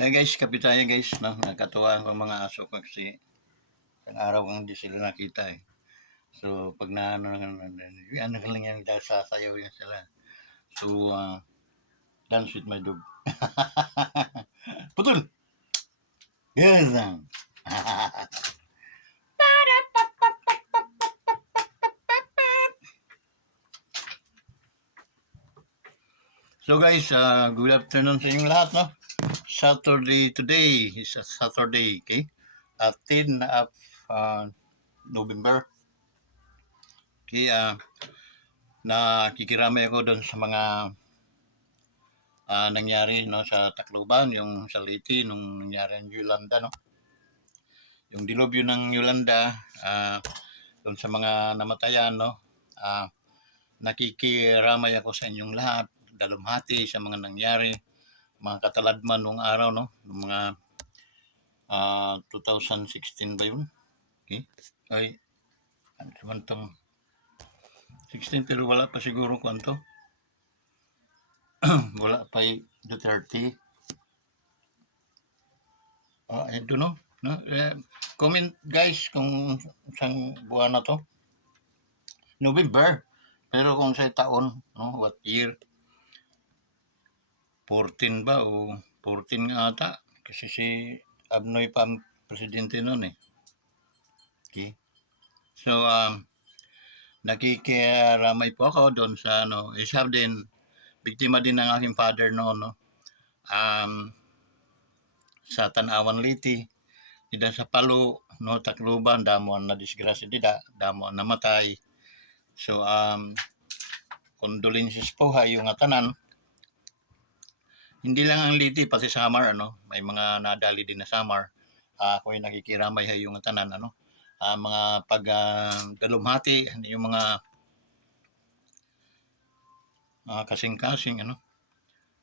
Guys, kapit tayo guys, no? Nakatuwa ang mga aso ko kasi ang araw kong hindi sila nakita eh. So, pag na ano lang yan, sasayaw yan sila. So, dance with my dog. Putol! Yes, lang. So guys, good afternoon sa inyong lahat, no? Saturday today is a Saturday, okay? 10 of November. Okay, nakikiramay ako doon sa mga nangyari no sa Tacloban, yung sa Leyte nung nangyari ang Yolanda, no. Yung dilubyo ng Yolanda, doon sa mga namatayan, no. Nakikiramay ako sa inyong lahat, dalumhati sa mga nangyari, mga kataladman nung araw, no, ng mga 2016 ba yun? Okay. Ay, ano naman tong 16 pero wala pa siguro kwanto. Wala pa Duterte. I don't know. No? Comment guys kung isang buwan na to. November. Pero kung sa taon, no? What year? 14 ba o 14 nga ata? Kasi si Abnoy pa ang presidente noon eh. Okay. So, nakikiramay po ako doon sa ano, isa din, biktima din ng aking father noon, no? Sa Tanawan Leyte, ida sa Palu, no, Tacloban, damo na disgrasya dida, damo namatay. So, condolences po ha yung tanan. Hindi lang ang Leyte, pati Samar, ano, may mga nadali din na Samar. Ako ay nakikiramay ha yung tanan, ano. Mga pag dalumhati, yung mga kasing-kasing, ano,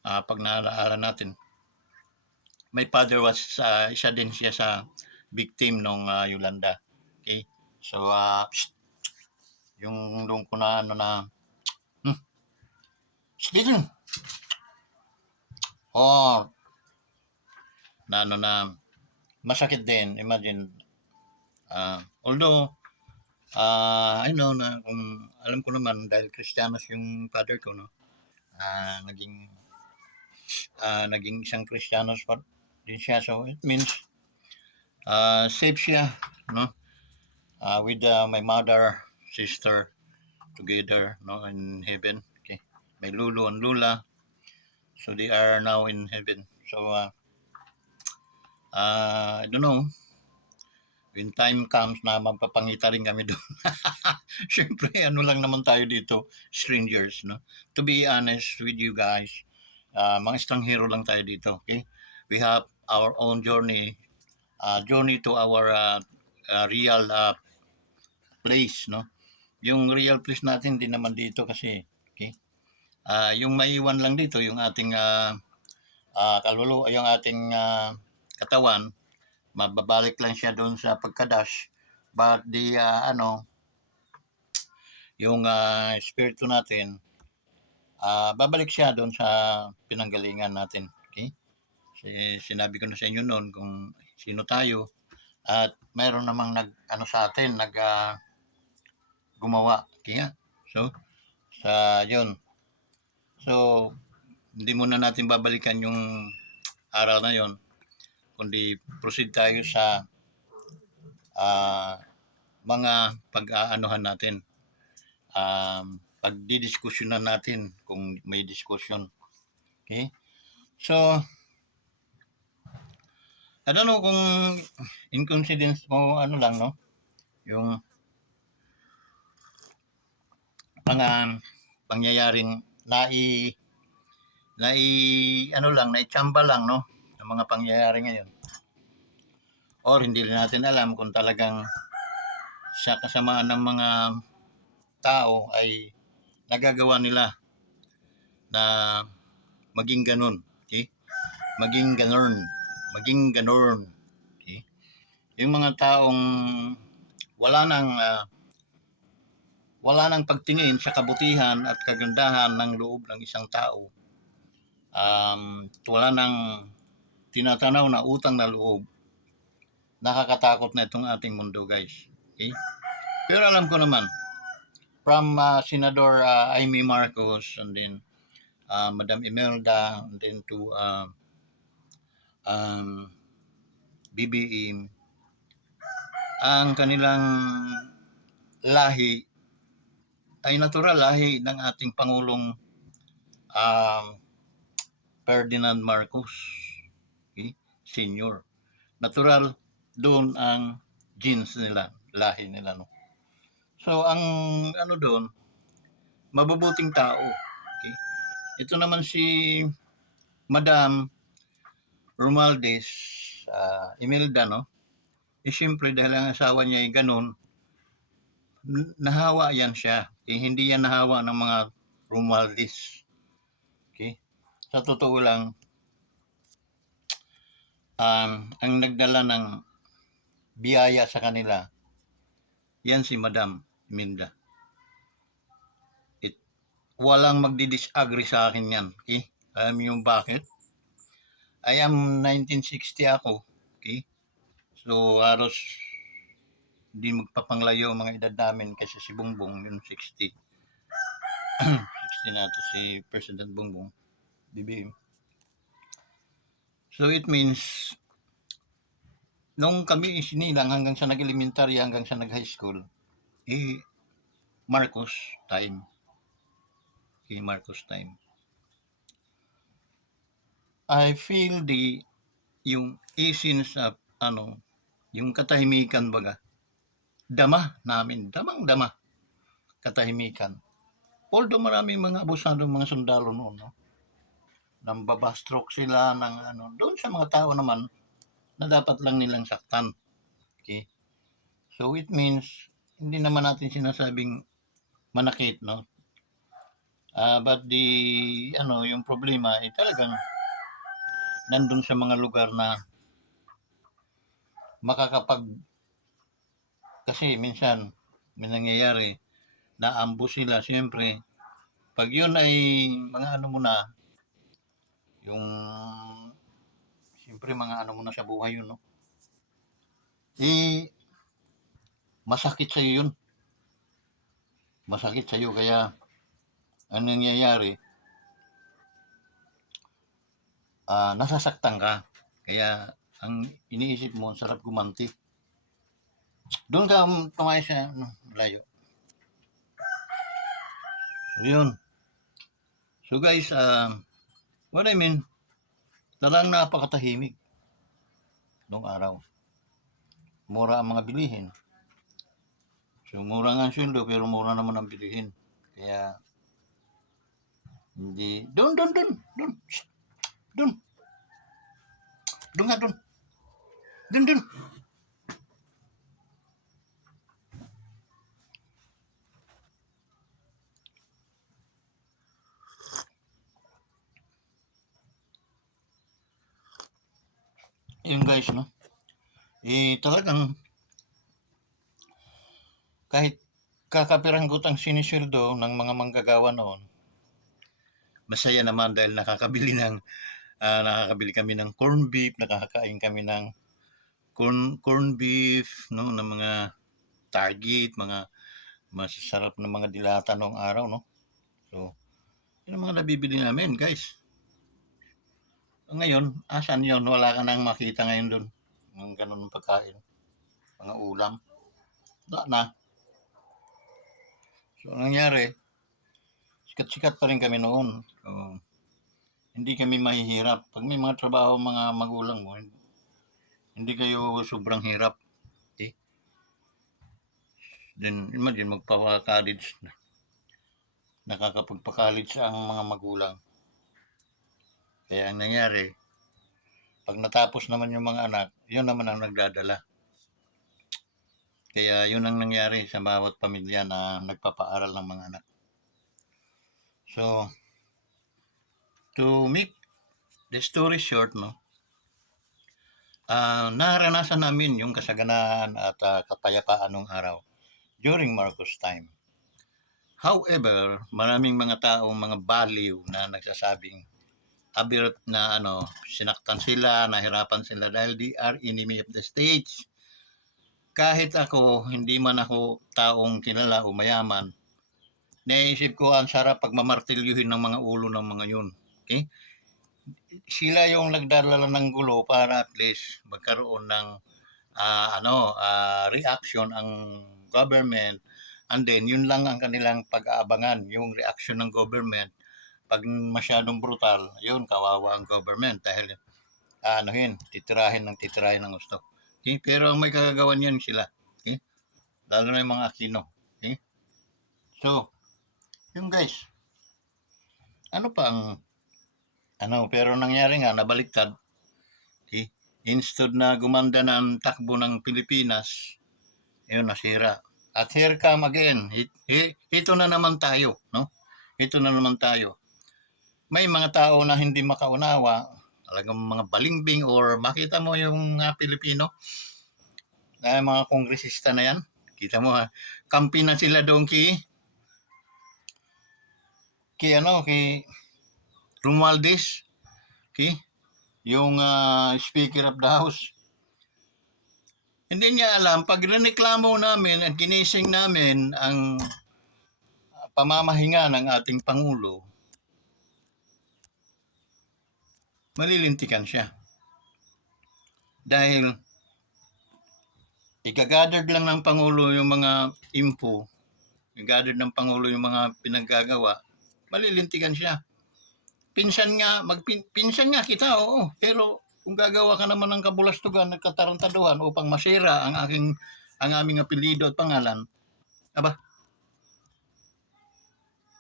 pag naalaala natin. My father was, isa din siya sa victim nung Yolanda. Okay? So, yung doon ko na, ano na, dito, oh, na ano na, masakit din, imagine, although, I know na, kung alam ko naman, dahil Kristiyanos yung father ko, no, naging isang Kristiyanos pa din siya, so it means, safe siya, no, with my mother, sister, together, no, in heaven, okay, may lulu and lula, so they are now in heaven, so, I don't know, when time comes na magpapangita rin kami doon. Siyempre, ano lang naman tayo dito, strangers, no? To be honest with you guys, mga estranghero lang tayo dito, okay? We have our own journey to our real place, no? Yung real place natin, din naman dito kasi, okay? Yung maiwan lang dito, yung ating kalulu, yung ating katawan, mababalik lang siya doon sa pagkadash. But the yung espiritu natin, babalik siya doon sa pinanggalingan natin. Okay? Sinabi ko na sa inyo noon kung sino tayo at mayroon namang nag sa atin, gumawa. Kaya so sa yun. So hindi muna natin babalikan yung aral na yon, kundi proceed tayo sa mga pag-aanuhan natin, pagdidiskusyonan natin kung may diskusyon. Okay? So, I don't know kung in coincidence mo ano lang, no? Yung mga pangyayaring ano lang, naichamba lang, no? Ang mga pangyayari ngayon. Or hindi rin natin alam kung talagang sa kasamaan ng mga tao ay nagagawa nila na maging ganun. Okay? Maging ganun. Okay? Yung mga taong wala nang pagtingin sa kabutihan at kagandahan ng loob ng isang tao. Wala nang tinatanaw na utang na loob, nakakatakot na itong ating mundo, guys. Okay? Pero alam ko naman, from Senador Amy Marcos, and then Madam Imelda, and then to um, BBM, ang kanilang lahi ay natural lahi ng ating Pangulong um, Ferdinand Marcos, okay? Senior. Natural doon ang genes nila, lahi nila. No? So, ang ano doon, mabubuting tao. Okay? Ito naman si Madam Romualdez, Imelda, no? Eh, siyempre, dahil ang asawa niya ay ganun, nahawa yan siya. Eh, hindi yan nahawa ng mga Romualdez. Okay? Sa totoo lang, ang nagdala ng biyaya sa kanila, yan si Madam Imelda. Walang magdi-disagree sa akin yan. Okay? Alam niyo bakit? I am 1960 ako. Okay? So, halos hindi magpapanglayo ang mga edad namin kasi si Bongbong, yung 60. 60 na to si President Bongbong. BBM. So, it means, nung kami isinilang hanggang sa nag-elementary, hanggang sa nag-high school, Marcos time. Okay, Marcos time. I feel yung essence of, yung katahimikan baga. Dama namin, damang-dama, katahimikan. Although maraming mga abusadong mga sundalo noon, no? Nang babastroke sila ng doon sa mga tao naman na dapat lang nilang saktan. Okay? So it means, hindi naman natin sinasabing manakit, no? But yung problema ay talagang nandun sa mga lugar na makakapag, kasi minsan may nangyayari, naambush sila, siyempre, pag yun ay mga mo na, yung, siyempre mga mo na sa buhay yun, no? Masakit sa'yo yun. Masakit sa'yo, kaya, ang nangyayari, nasasaktan ka. Kaya, ang iniisip mo, sarap gumanti. Doon ka tumayo sa layo. So, yun. So, guys, what I mean, talagang napakatahimik noong araw. Mura ang mga bilihin. So, mura nga ang sweldo, pero mura naman ang bilihin. Kaya, hindi, doon. Doon nga, doon. Doon. Yun guys, no? Talagang kahit kakapiranggot ang sinisweldo ng mga manggagawa noon, masaya naman dahil nakakabili kami ng corn beef, nakakain kami ng corn beef, no, ng mga Target, mga masasarap na mga dilata noong araw, no? So, yun ang mga nabibili namin, guys. Ngayon, asan yun? Wala ka nang makita ngayon doon. Ng ganun pagkain. Mga ulam. Wala na. So, ang nangyari, sikat-sikat pa rin kami noon. So, hindi kami mahihirap. Pag may mga trabaho, mga magulang mo, hindi kayo sobrang hirap. Okay? Then, imagine, magpapa-college na. Nakakapagpa-college ang mga magulang. Kaya ang nangyari, pag natapos naman yung mga anak, yun naman ang nagdadala. Kaya yun ang nangyari sa bawat pamilya na nagpapaaral ng mga anak. So, to make the story short, no, naranasan namin yung kasaganaan at kapayapaan ng araw during Marcos time. However, maraming mga tao, mga baliw na nagsasabing abirot na sinaktan sila, nahirapan sila dahil they are enemy of the states. Kahit ako, hindi man ako taong kilala o mayaman, naisip ko ang sarap pagmamartilyuhin ng mga ulo ng mga yun. Okay? Sila yung nagdadala ng gulo para at least magkaroon ng reaction ang government, and then yun lang ang kanilang pag-aabangan, yung reaction ng government. Pag masyadong brutal, yun, kawawa ang government dahil titirahin ng gusto. Okay? Pero ang may kagagawan yan sila. Okay? Lalo na yung mga Aquino. Okay? So, yung guys, ano pa ang pero nangyari nga, nabaliktad. Okay? Instead na gumanda ng takbo ng Pilipinas, yun, nasira. At here come again, ito na naman tayo, no? Ito na naman tayo. May mga tao na hindi makaunawa, talagang mga balimbing or makita mo yung Pilipino, na mga kongresista na yan, kita mo ha, kampi na sila doon kay Romualdez, okay? Yung Speaker of the House. Hindi niya alam, pag reneklamo namin at ginising namin ang pamamahinga ng ating Pangulo, malilintikan siya. Dahil i-gathered lang ng Pangulo yung mga info, i-gathered ng Pangulo yung mga pinaggagawa, malilintikan siya. Pinsan nga kita, oo, pero kung gagawa ka naman ng kabulastugan at katarantaduhan upang masira ang aming apelyido at pangalan, aba,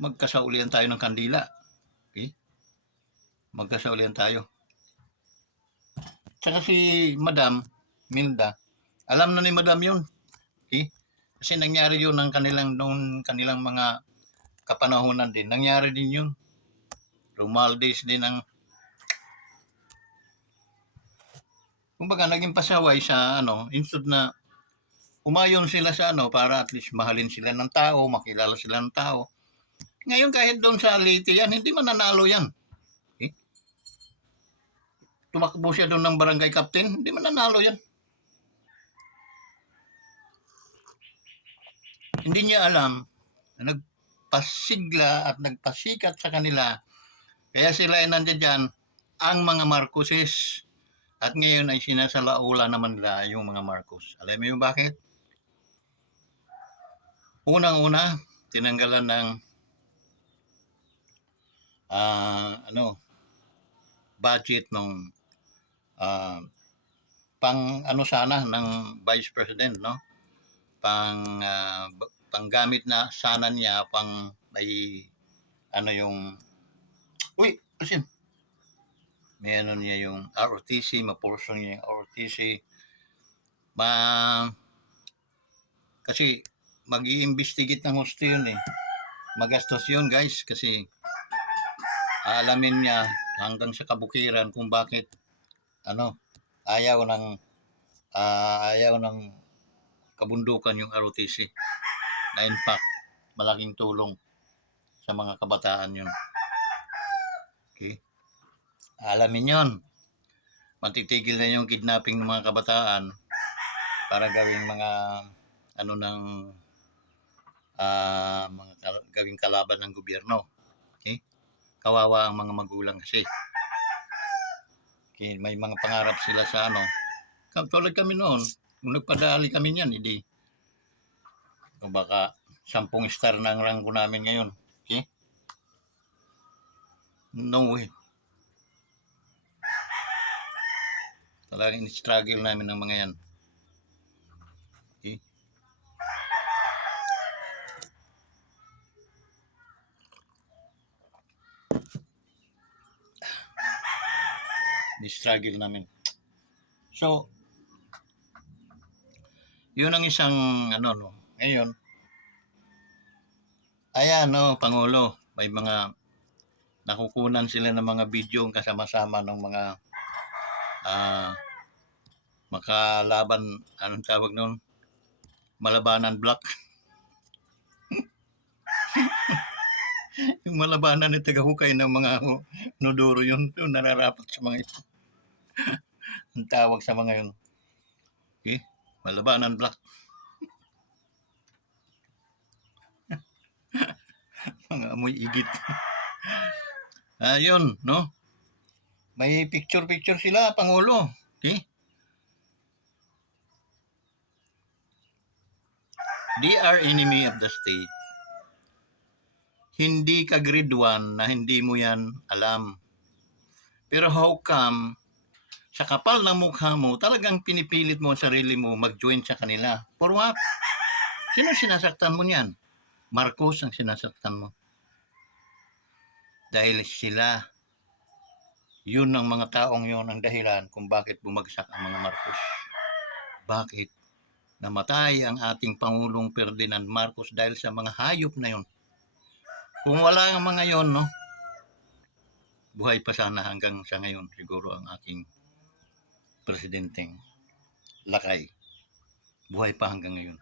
magkasaulian tayo ng kandila. Okay? Magkasaulian tayo. Tsaka si Madam Milda, alam na ni Madam yun. Okay? Kasi nangyari yun ng kanilang mga kapanahunan din. Nangyari din yun. Romualdez din ang kumbaga naging pasaway sa instead na umayon sila sa para at least mahalin sila ng tao, makilala sila ng tao. Ngayon kahit doon sa Leyte yan, hindi mananalo yan. Okay? Tumakbo siya doon ng barangay captain, hindi mananalo yan. Hindi niya alam na nagpasigla at nagpasikat sa kanila. Kaya sila ay nandiyan dyan, ang mga Marcoses. At ngayon ay sinasalaula naman nila yung mga Marcos. Alam mo yung bakit? Unang-una, tinanggalan ng budget ng pang sana ng Vice President, no? Panggamit na sana niya pang may yung asin. May niya yung ROTC, maportion niya yung ROTC. Kasi mag-i-investigate ng husto yun eh. Magastos yun guys kasi alamin niya hanggang sa kabukiran kung bakit ayaw ng kabundukan yung ROTC na in fact malaking tulong sa mga kabataan yun. Okay? Alamin yon. Matitigil na yung kidnapping ng mga kabataan para gawing mga gawing kalaban ng gobyerno. Okay? Kawawa ang mga magulang kasi. Okay, may mga pangarap sila sa tulad kami noon, kung nagpadali kami niyan, hindi. Kung baka 10 star na ang ranggo namin ngayon. Okay? No way. Talagang in-struggle namin ng mga yan. Okay? Ni-struggle namin. So, yun ang isang ngayon, ayan Pangulo, may mga nakukunan sila ng mga video kasama-sama ng mga makalaban, anong tawag noon, Malabanan Black. Yung malabanan ni tagahukay ng mga nodoro yung nararapat sa mga ito. Ang tawag sa mga yun. Okay? Malabanan black. Mga amoy igit. Ayun, no? May picture-picture sila, Pangulo. Okay? They are enemy of the state. Hindi ka grade 1 na hindi mo yan alam. Pero how come, sa kapal ng mukha mo, talagang pinipilit mo ang sarili mo mag-join sa kanila? For what? Sino sinasaktan mo niyan? Marcos ang sinasaktan mo. Dahil sila, yun ang mga taong yun ang dahilan kung bakit bumagsak ang mga Marcos. Bakit namatay ang ating Pangulong Ferdinand Marcos dahil sa mga hayop na yun? Kung wala ang mga yun, no? Buhay pa sana hanggang sa ngayon siguro ang aking presidenteng lakay. Buhay pa hanggang ngayon.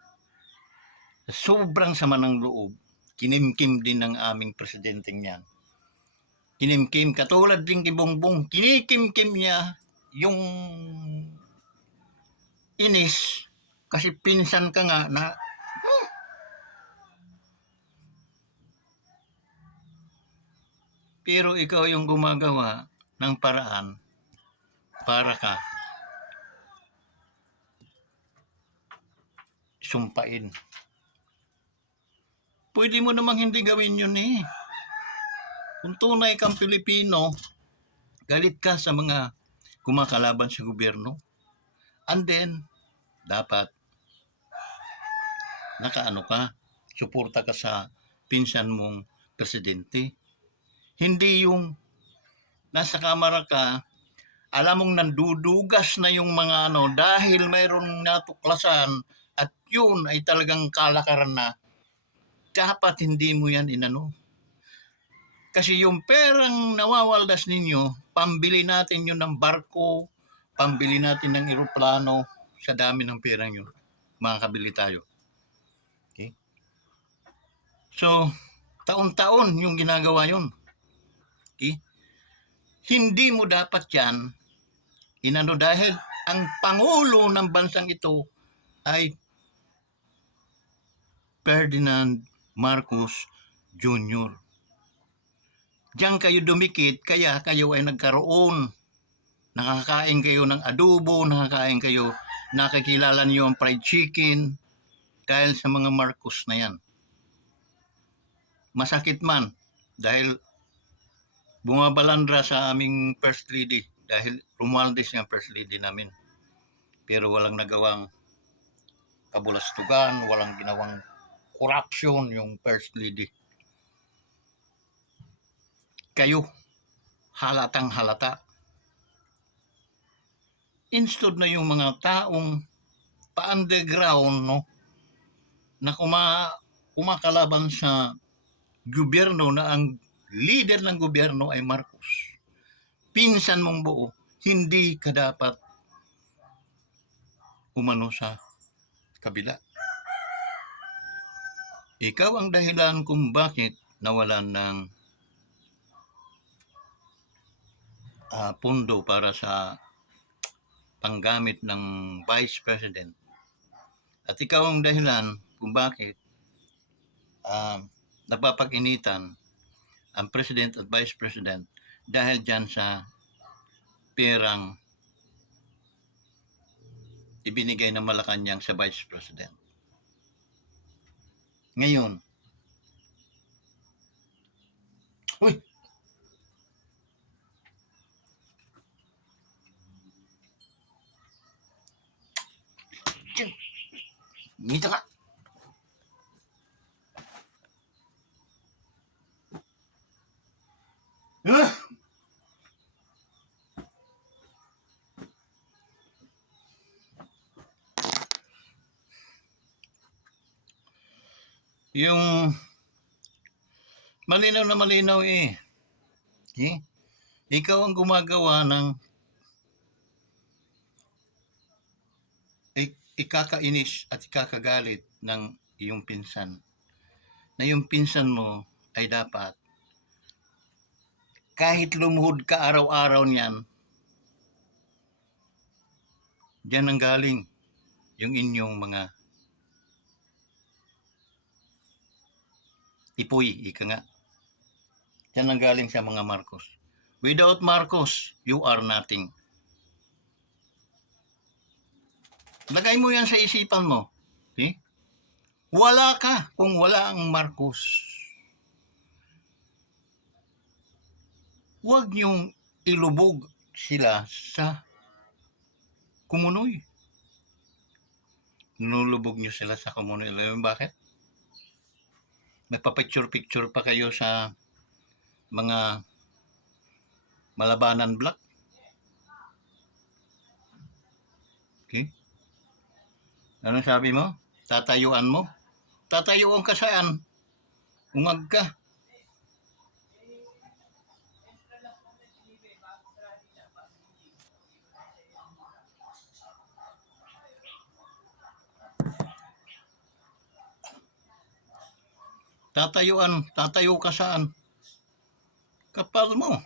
Sobrang sama ng loob, kinimkim din ng aming presidenteng yan. Kinimkim, katulad din kay Bongbong, kinikimkim niya yung inis kasi pinsan ka nga na pero ikaw yung gumagawa ng paraan para ka sumpain. Pwede mo namang hindi gawin yun eh. Kung tunay kang Pilipino, galit ka sa mga kumakalaban sa gobyerno. And then, dapat nakaano ka, suporta ka sa pinsan mong presidente. Hindi yung nasa kamara ka, alam mong nandudugas na yung mga ano dahil mayroong natuklasan at yun ay talagang kalakaran na dapat hindi mo yan inano. Kasi yung perang nawawaldas ninyo, pambili natin yun ng barko, pambili natin ng eroplano, sa dami ng perang yun, makakabili tayo. Okay? So, taon-taon yung ginagawa yun. Okay? Hindi mo dapat yan inano dahil ang Pangulo ng bansang ito ay Ferdinand Marcos Jr. Diyan kayo dumikit, kaya kayo ay nagkaroon. Nakakain kayo ng adobo, nakakain kayo, nakikilala niyo ang fried chicken dahil sa mga Marcos na yan. Masakit man dahil bumabalandra sa aming First Lady dahil Romualdez yung First Lady namin. Pero walang nagawang kabulastugan, walang ginawang corruption yung First Lady. Kayo, halatang halata. Instead na yung mga taong pa-underground, no, na kumakalaban sa gobyerno na ang leader ng gobyerno ay Marcos. Pinsan mong buo, hindi ka dapat umano sa kabila. Ikaw ang dahilan kung bakit nawalan ng pondo para sa panggamit ng Vice President. At ikaw ang dahilan kung bakit napapag-initan ang President at Vice President dahil dyan sa perang ibinigay ng Malacanang sa Vice President. Ngayon, uy! Mita ka! Yung malinaw na malinaw eh. Okay? Ikaw ang gumagawa ng ikakainis at ikakagalit ng iyong pinsan. Na yung pinsan mo ay dapat kahit lumuhod ka araw-araw niyan, diyan ang galing yung inyong mga ipoy, ika nga. Diyan ang galing sa mga Marcos. Without Marcos, you are nothing. Lagay mo yan sa isipan mo. Okay? Wala ka kung wala ang Marcos. Huwag niyong ilubog sila sa kumunoy. Nulubog niyo sila sa kumunoy. Alam mo bakit? May pa-picture-picture pa kayo sa mga Malabanan Block. Okay? Anong sabi mo? Tatayuan mo? Tatayuan ka saan? Ungag ka. Tatayo ka saan? Kapal mo.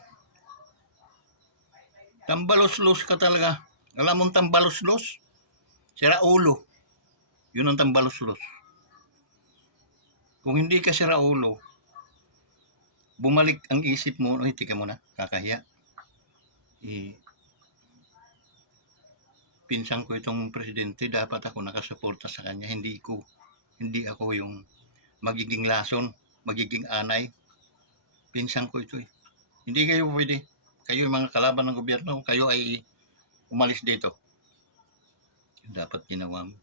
Tambalos-los ka talaga. Alam mong tambalos-los? Sira ulo. Yun ang tambalos-los. Kung hindi ka sira ulo, bumalik ang isip mo, ay, tika mo na, kakahiya. Pinsan ko itong presidente, dapat ako nakasuporta sa kanya. Hindi ako yung magiging lason, magiging anay. Pinsan ko ito eh. Hindi kayo pwede. Kayo yung mga kalaban ng gobyerno, kayo ay umalis dito. Dapat ginawa mo.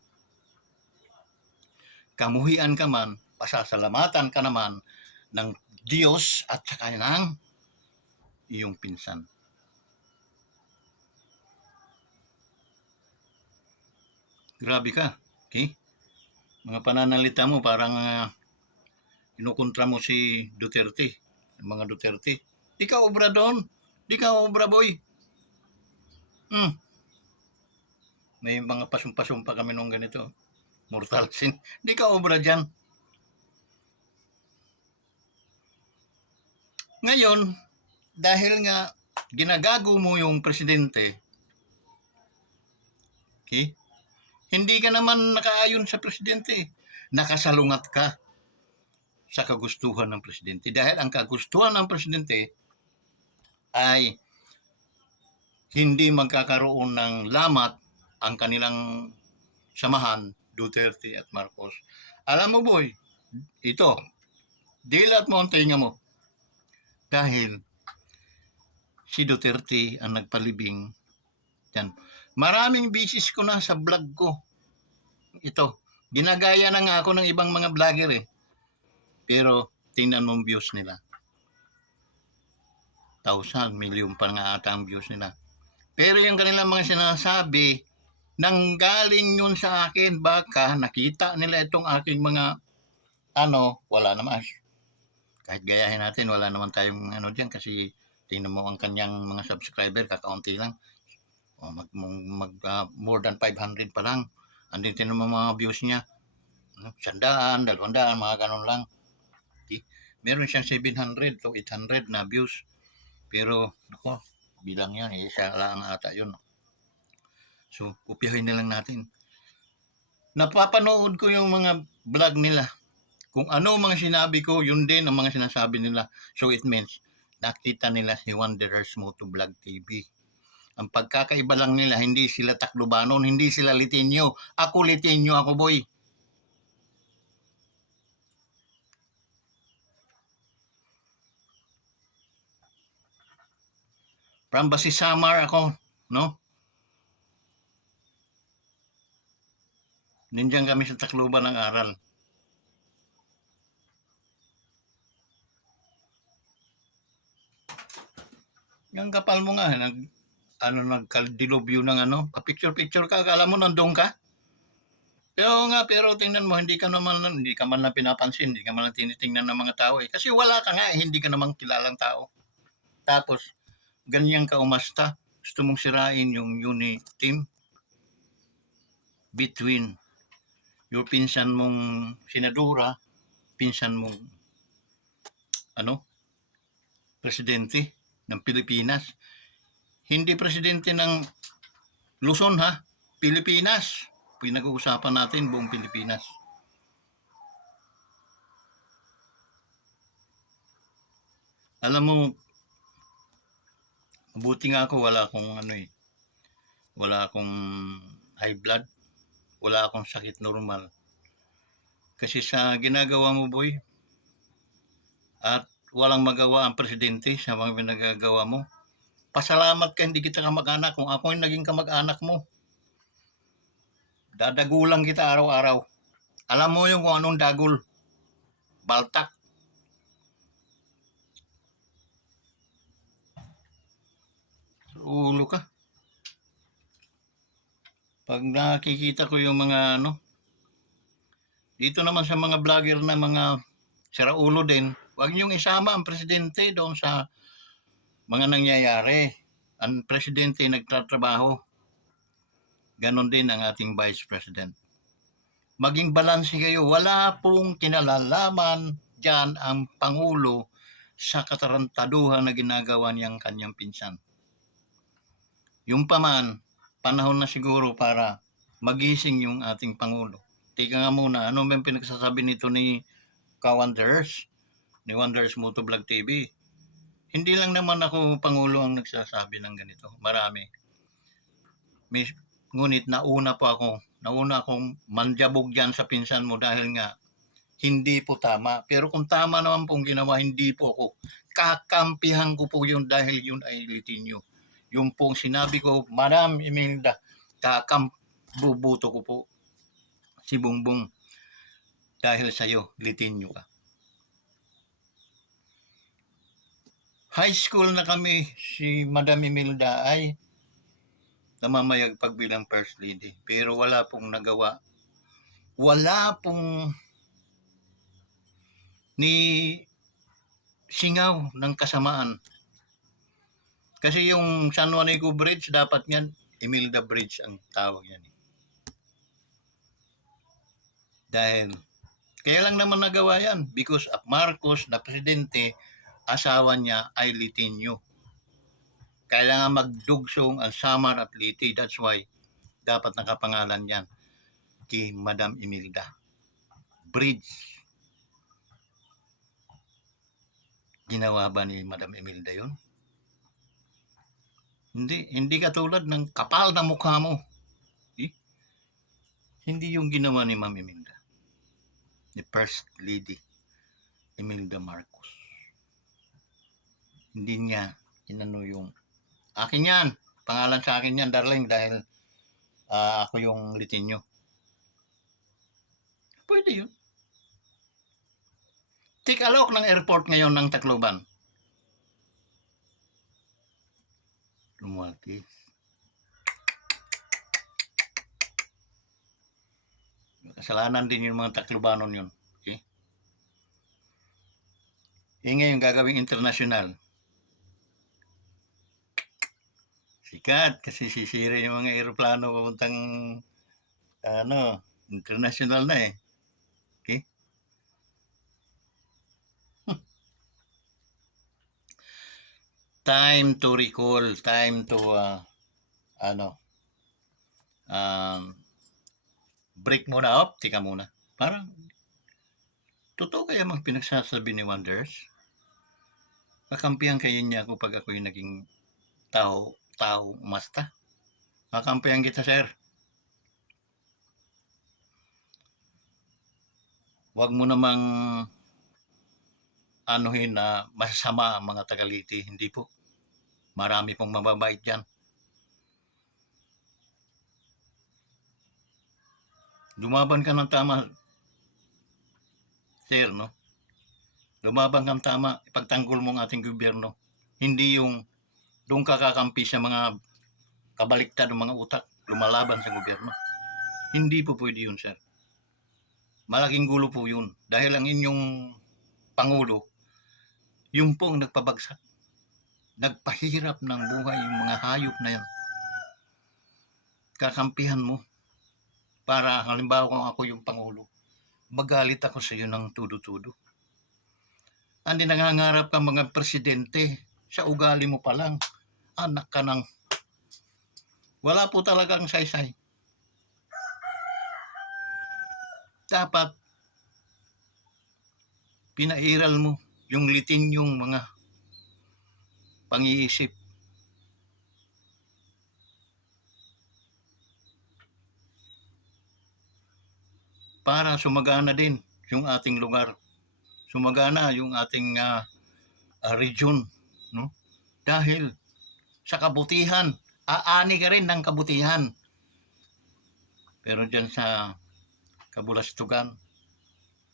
Kamuhian ka man, pasasalamatan ka naman ng Diyos at saka ng iyong pinsan. Grabe ka, okay? Mga pananalita mo parang kinukontra mo si Duterte, mga Duterte. Di ka obra doon. Di ka obra, boy. May mga pasumpa kami nung ganito. Mortal sin. Di ka obra dyan. Ngayon, dahil nga ginagago mo yung presidente, okay? Hindi ka naman nakaayon sa presidente. Nakasalungat ka sa kagustuhan ng presidente. Dahil ang kagustuhan ng presidente ay hindi magkakaroon ng lamat ang kanilang samahan, Duterte at Marcos. Alam mo, boy, ito, dilat mo ang tinga mo. Dahil si Duterte ang nagpalibing yan. Maraming bisis ko na sa vlog ko. Ito, ginagaya na nga ako ng ibang mga vlogger eh. Pero tingnan mo ang views nila. 1,000, million pa nga ata ang views nila. Pero yung kanilang mga sinasabi, nanggaling yun sa akin. Baka nakita nila itong aking mga wala naman. Kahit gayahin natin, wala naman tayong dyan kasi tingnan mo ang kanyang mga subscriber, kakaunti lang. More than 500 pa lang. Andin tingnan mo mga views niya. 100, 200, mga ganun lang. Okay? Meron siyang 700 to 800 na views. Pero, ako, bilang yan, isa lang ata yun. So, kopyahin na lang natin. Napapanood ko yung mga vlog nila. Kung ano mga sinabi ko, yun din ang mga sinasabi nila. So, it means, nakita nila si Wanderers Moto Vlog TV. Ang pagkakaiba lang nila, hindi sila Taclobanon, hindi sila Litinyo. Ako Litinyo, ako boy. From Basisamar ako, no? Nandiyan kami sa Tacloban ng aral. Yung kapal mo nga, nagkaldilobyo ng pa-picture-picture ka, akala mo nandun ka? Pero tingnan mo, hindi ka man lang pinapansin, hindi ka man lang tinitingnan ng mga tao eh. Kasi wala ka nga, hindi ka namang kilalang tao. Tapos, ganyan ka umasta, gusto mong sirain yung unit team between your pinsan mong senadora, pinsan mong presidente. ng Pilipinas. Hindi presidente ng Luzon ha, Pilipinas. Pinag-uusapan natin buong Pilipinas. Alam mo, mabuti nga ako wala akong wala akong high blood, wala akong sakit normal. Kasi sa ginagawa mo boy, at walang magawa ang presidente sa mga pinagagawa mo. Pasalamat ka hindi kita kamag-anak. Kung ako yung naging kamag-anak mo, dadagulang kita araw-araw. Alam mo yung kung anong dagol. Baltak. Ulo ka. Pag nakikita ko yung mga dito naman sa mga vlogger na mga siraulo din, huwag niyong isama ang presidente doon sa mga nangyayari. Ang presidente nagtatrabaho. Ganon din ang ating vice president. Maging balanse kayo. Wala pong kinalalaman dyan ang Pangulo sa katarantaduhan na ginagawa niyang kanyang pinsan. Yung paman, panahon na siguro para magising yung ating Pangulo. Tika nga muna, ano ba yung pinagsasabi nito ni Ka-Wonders? Ni Wonders Motovlog TV. Hindi lang naman ako Pangulo ang nagsasabi ng ganito. Marami. Ngunit nauna akong manjabog dyan sa pinsan mo dahil nga hindi po tama. Pero kung tama naman pong ginawa, hindi po ako. Kakampihan ko po yun dahil yun ay litinyo. Yung pong sinabi ko, Madam Imelda, kakambubuto ko po si Bongbong dahil sa'yo, litinyo ka. High school na kami, si Madam Imelda ay namamayagpag bilang First Lady. Pero wala pong nagawa. Wala pong ni singaw ng kasamaan. Kasi yung San Juanico Bridge, dapat yan, Imelda Bridge ang tawag yan. Dahil, kaya lang naman nagawa yan because of Marcos na presidente, asawa niya ay litinyo. Kailangan magdugsong ang Samar at Liti. That's why, dapat nakapangalan yan kay Madam Imelda. Bridge. Ginawa ba ni Madam Imelda yun? Hindi katulad ng kapal na mukha mo. Hindi yung ginawa ni Ma'am Imelda. Ni First Lady Imelda Marcos. Hindi niya inano yung akin yan. Pangalan sa akin yan, darling, dahil ako yung litinyo. Pwede yun. Take a look ng airport ngayon ng Tacloban. Lumalaki. Kasalanan din yung mga Taclobanon yun. Okay? Ngayon gagawing international. Sikat kasi sisira yung mga aeroplano papuntang international na eh. Okay? Time to recall, time to break muna up, tika muna. Parang totoo kaya mang pinagsasabi ni Wonders? Kakampihan kayo niya ako pag ako yung naging tao umasta. Kakampihan kita, sir. Huwag mo namang anuhin na masasama ang mga tagaliti. Hindi po. Marami pong mababait dyan. Lumaban ka ng tama, sir, no? Lumaban kang tama, ipagtanggol mo ang ating gobyerno. Hindi yung doon ka kakampi sa mga kabaliktad ng mga utak, lumalaban sa gobyerno. Hindi po pwede yun, sir. Malaking gulo po yun. Dahil ang inyong Pangulo, yung pong nagpabagsak, nagpahirap ng buhay yung mga hayop na yan. Kakampihan mo. Para halimbawa kung ako yung Pangulo, magalit ako sa iyo ng tudo-tudo. Hindi nangangarap ka mga presidente Sa ugali mo pa lang, anak ka ng wala po talagang saysay. Dapat pinairal mo yung litinyong mga pang-iisip. Para sumagana din yung ating lugar. Sumagana yung ating region. No? Dahil sa kabutihan, aani ka rin ng kabutihan. Pero dyan sa kabulastugan,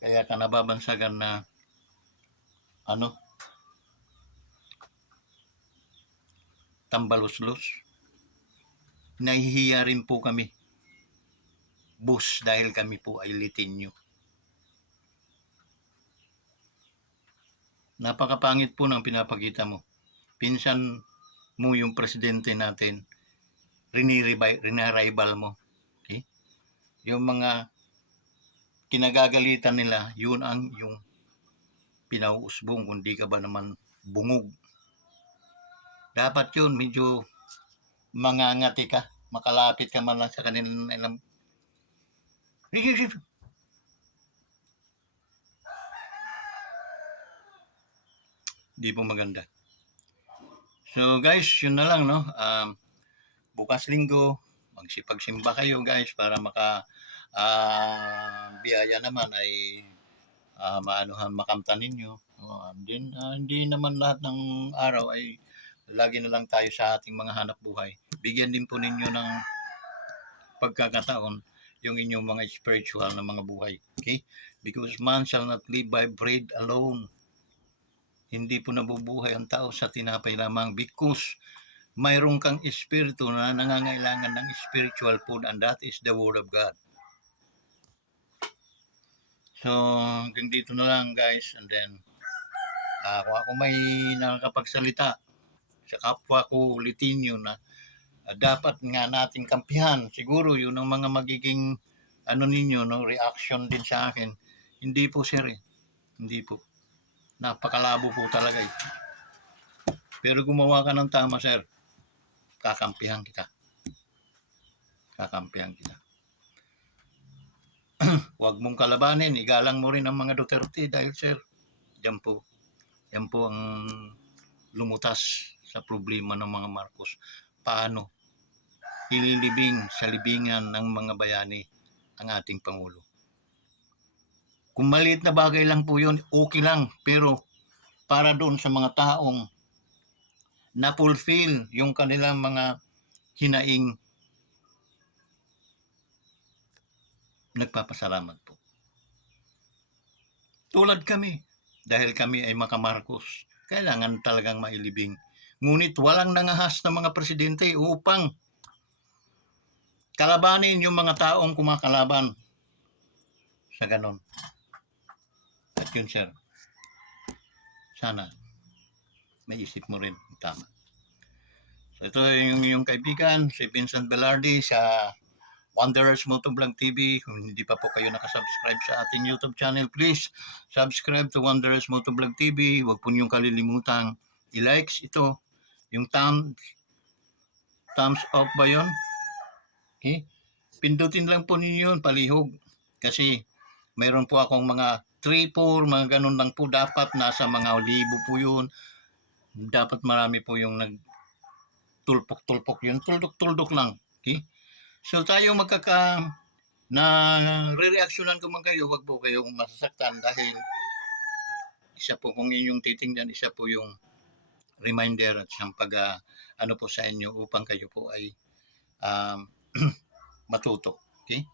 kaya ka nababansagan na tambaluslos. Nahihiya rin po kami, boss, dahil kami po ay litinyo. Napakapangit po ng pinapakita mo. Pinsan mo yung presidente natin, rinarival mo. Okay? Yung mga kinagagalitan nila, yun ang yung pinauusbong, kundi ka ba naman bungog. Dapat yun, medyo mangangati ka, makalapit ka man lang sa kanilang. Di po maganda. So guys, yun na lang, no? Bukas linggo, magsipagsimba kayo guys para biyaya naman ay makamtan ninyo. Hindi naman lahat ng araw ay lagi na lang tayo sa ating mga hanap buhay. Bigyan din po ninyo ng pagkakataon yung inyong mga spiritual na mga buhay. Okay? Because man shall not live by bread alone. Hindi po nabubuhay ang tao sa tinapay lamang because mayroon kang espiritu na nangangailangan ng spiritual food and that is the Word of God. So, hanggang dito na lang guys, and then kung ako may nakakapagsalita sa kapwa ko litinyo na dapat nga nating kampihan, siguro yun ang mga magiging ninyo, no, reaction din sa akin. Hindi po sir hindi po. Napakalabo po talaga Pero gumawa ka ng tama sir, kakampihan kita. Huwag mong kalabanin, igalang mo rin ang mga Duterte dahil sir, yan po ang lumutas sa problema ng mga Marcos. Paano ililibing sa libingan ng mga bayani ang ating Pangulo? Kung maliit na bagay lang po yun, okay lang. Pero para doon sa mga taong na-fulfill yung kanilang mga hinaing, nagpapasalamat po. Tulad kami, dahil kami ay makamarcos, kailangan talagang mailibing. Ngunit walang nangahas na mga presidente upang kalabanin yung mga taong kumakalaban sa ganon. At yun sir, sana may isip mo rin tama. So ito yung kaibigan, si Vincent Velarde sa Wanderers Motovlog TV. Kung hindi pa po kayo nakasubscribe sa ating YouTube channel, please subscribe to Wanderers Motovlog TV. Huwag po niyong kalilimutang i-likes ito. Yung thumbs up ba yun? Okay? Pindutin lang po ninyo yun, palihog. Kasi mayroon po akong mga 3-4, mga ganun lang po. Dapat nasa mga libo po yun. Dapat marami po yung nagtulpok-tulpok yun. Tuldok-tuldok lang. Okay? So tayo re-reactionan ko man kayo, wag po kayong masasaktan dahil isa po kung inyong titingnan, isa po yung reminder at siyang po sa inyo upang kayo po ay matuto. Okay?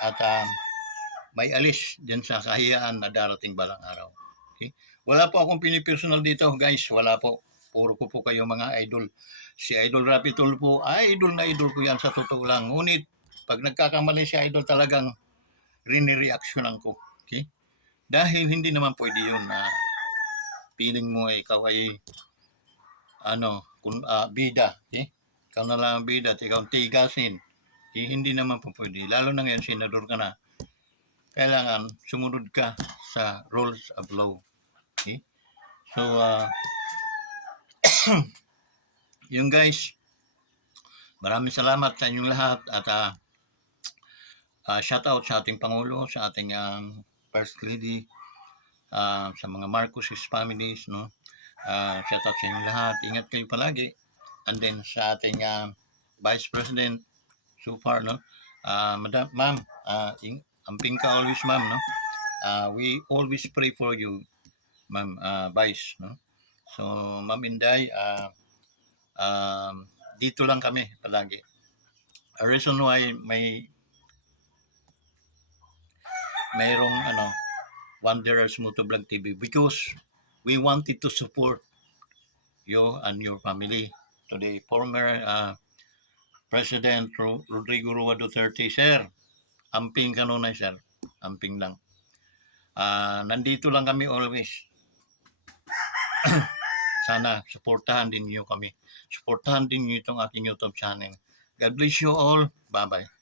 At may alis dyan sa kahiyaan na darating balang araw. Okay? Wala po akong pinipersonal dito guys, wala po. Puro ko po kayo mga idol. Si Idol Rapi Tulfo, idol na idol ko yan sa totoo lang. Ngunit, pag nagkakamali si Idol talagang rini-reactionan ko. Okay? Dahil hindi naman pwede yun na feeling mo ikaw ay bida. Okay? Ikaw na lang bida at ikaw tigasin. Okay? Hindi naman po pwede. Lalo na ngayon, senador ka na. Kailangan sumunod ka sa rules of law. Okay? So, Yung guys, maraming salamat sa inyong lahat at shout out sa ating Pangulo, sa ating First Lady, sa mga Marcos' families, no? Shout out sa inyong lahat. Ingat kayo palagi. And then sa ating Vice President so far, no? Madam, ma'am, amping ka always, ma'am, no? We always pray for you, ma'am, Vice, no? So, Ma'am Inday, dito lang kami palagi. A reason why mayroong Wanderers Motovlog TV because we wanted to support you and your family. Today, former President Rodrigo Roa Duterte, sir, amping kanunay, sir. Amping lang. Nandito lang kami always. Sana suportahan din niyo kami. Suportahan din niyo itong aking YouTube channel. God bless you all. Bye-bye.